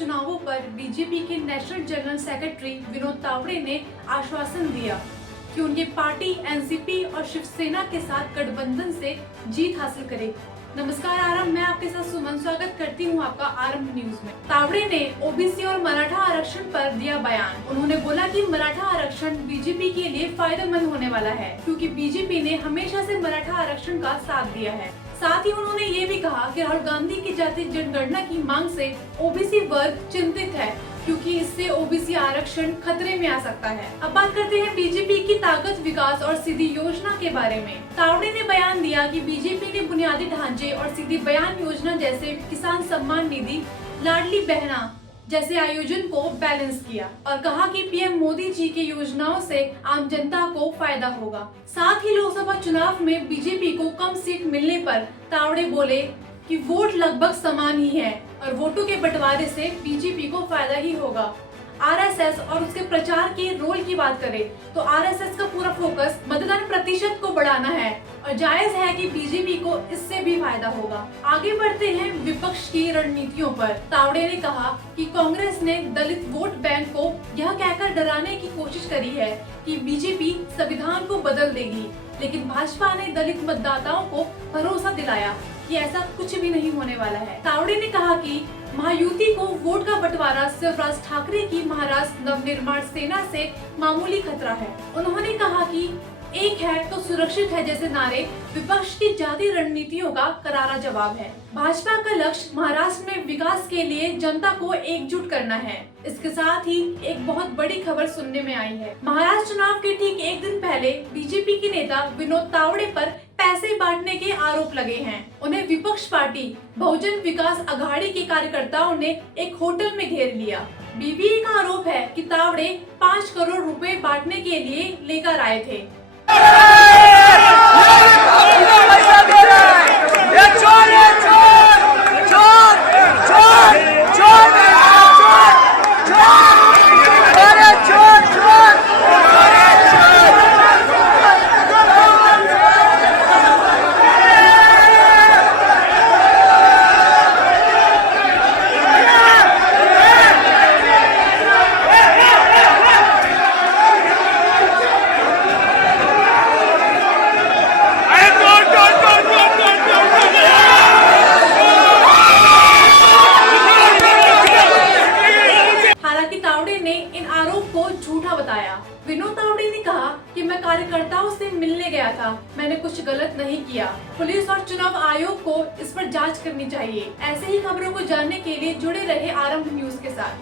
चुनावों पर बीजेपी के national general secretary Vinod Tawde ने आश्वासन दिया कि उनकी पार्टी एनसीपी और शिवसेना के साथ गठबंधन से जीत हासिल करेगी। नमस्कार आरंभ, मैं आपके साथ सुमन स्वागत करती हूं आपका आरंभ न्यूज में। तावड़े ने ओबीसी और मराठा आरक्षण पर दिया बयान। उन्होंने बोला कि मराठा आरक्षण बीजेपी के लिए फायदेमंद होने वाला है, क्योंकि बीजेपी ने हमेशा से मराठा आरक्षण का साथ दिया है। साथ ही उन्होंने ये भी कहा कि राहुल गांधी की जाति जनगणना की मांग से ओबीसी वर्ग चिंतित है, क्योंकि इससे ओबीसी आरक्षण खतरे में आ सकता है। अब बात करते हैं बीजेपी की ताकत, विकास और सीधी योजना के बारे में। तावड़े ने बयान दिया कि बीजेपी ने बुनियादी ढांचे और सीधी बयान योजना जैसे किसान सम्मान निधि, लाडली बहना जैसे आयोजन को बैलेंस किया और कहा कि पीएम मोदी जी की योजनाओं से आम जनता को फायदा होगा। साथ ही लोकसभा चुनाव में बीजेपी को कम सीट मिलने पर तावड़े बोले कि वोट लगभग समान ही है और वोटों के बंटवारे से बीजेपी को फायदा ही होगा। आरएसएस और उसके प्रचार के रोल की बात करें तो आरएसएस का पूरा फोकस मतदान प्रतिशत को बढ़ाना है और जायज है कि बीजेपी को इससे भी फायदा होगा। आगे बढ़ते हैं विपक्ष की रणनीतियों पर। तावड़े ने कहा कि कांग्रेस ने दलित वोट बैंक को यह कहकर डराने की कोशिश करी है कि बीजेपी संविधान को बदल देगी, लेकिन भाजपा ने दलित मतदाताओं को भरोसा दिलाया कि ऐसा कुछ भी नहीं होने वाला है। तावड़े ने कहा कि महायुति को वोट का बंटवारा सिर्फ राज ठाकरे की महाराष्ट्र नवनिर्माण सेना से मामूली खतरा है। उन्होंने कहा कि एक है तो सुरक्षित है जैसे नारे विपक्ष की जाति रणनीतियों का करारा जवाब है। भाजपा का लक्ष्य महाराष्ट्र में विकास के लिए जनता को एकजुट करना है। इसके साथ ही एक बहुत बड़ी खबर सुनने में आई है। महाराष्ट्र चुनाव के ठीक एक दिन पहले बीजेपी के नेता विनोद तावड़े पर पैसे बांटने के आरोप लगे हैं। उन्हें विपक्ष पार्टी बहुजन विकास अघाड़ी के कार्यकर्ताओं ने एक होटल में घेर लिया। बीबीए का आरोप है कि तावड़े 5 करोड़ रुपए बांटने के लिए लेकर आए थे। झूठा बताया। विनोद तावड़े ने कहा कि मैं कार्यकर्ताओं से मिलने गया था, मैंने कुछ गलत नहीं किया। पुलिस और चुनाव आयोग को इस पर जांच करनी चाहिए। ऐसे ही खबरों को जानने के लिए जुड़े रहे आरंभ न्यूज के साथ।